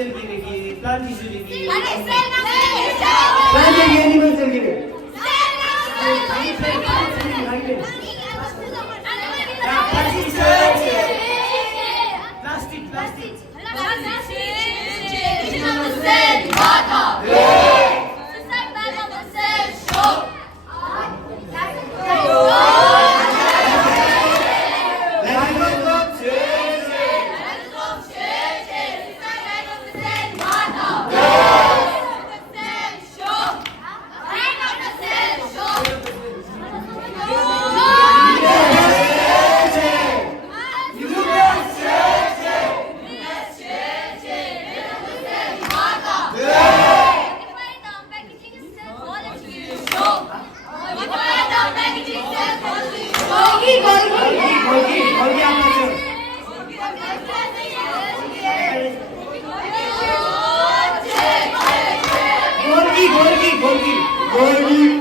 셀기르기, 플란티 줄이기. 아니 셀 플란티 애니멀 셀기르기. 셀 강의패, 강의패. 자, 같이 있어야지. 플라스틱, 플라스틱. 거기 한번 골기.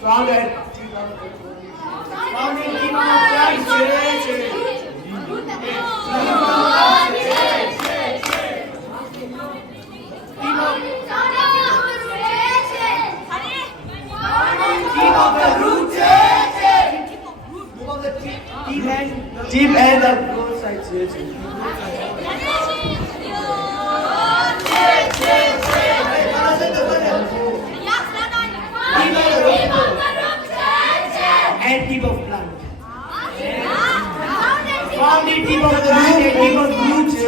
Founded team and the goal side. And team of plant. Founded team of plant and team of roots.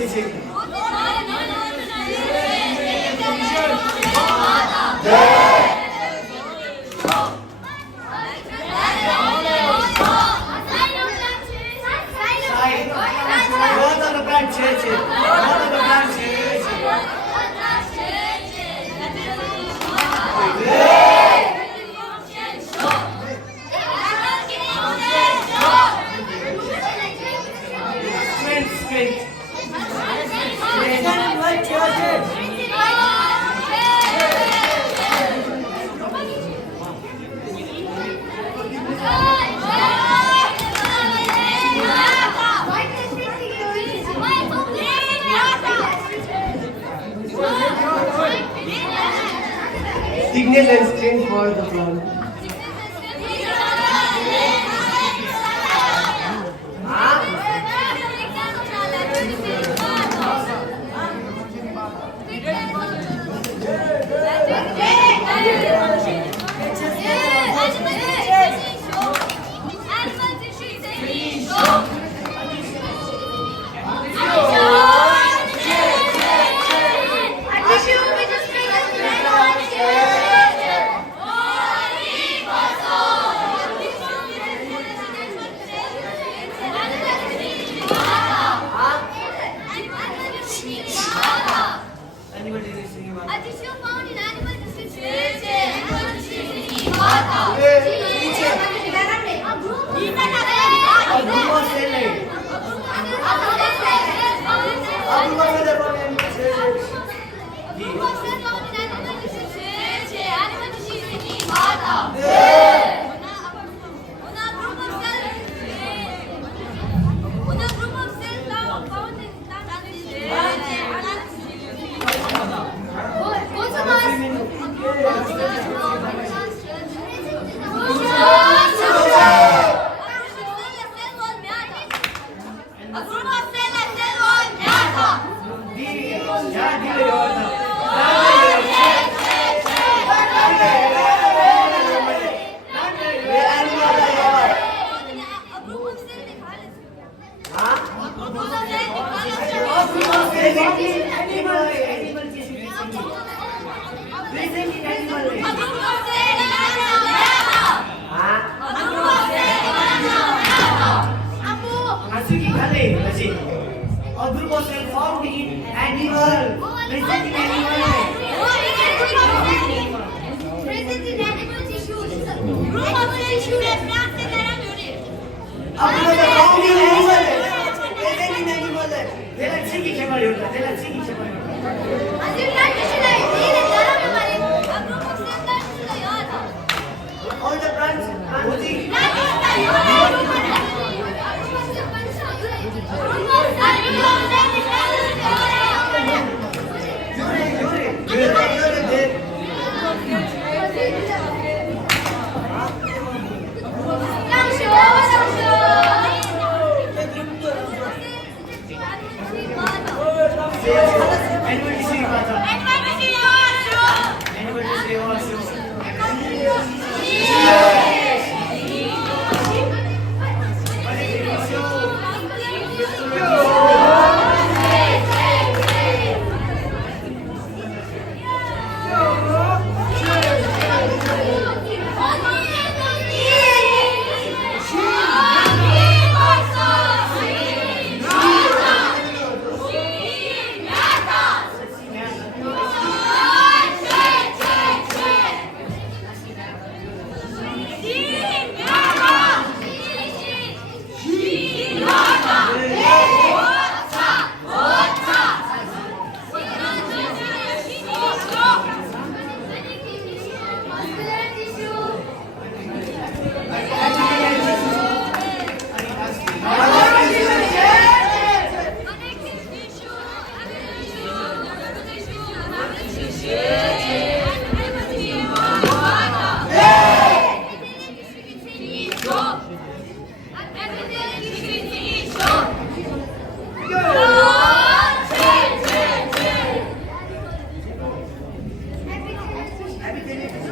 채채. What are the brand 채채? What are the brand 채채? Strength, strength. Thickness and strength for the plant. Animal disease singing one. A tissue found in animal tissue. Animal A group of cell line. A group of other problem. A group of cells found in animal, present in animal. Present in animal tissues. Group of tissue that plants and A group of found in animal, present in animal. They're cheeky camera. They're cheeky camera. All the plants, animal disease also. Animal disease also. Everything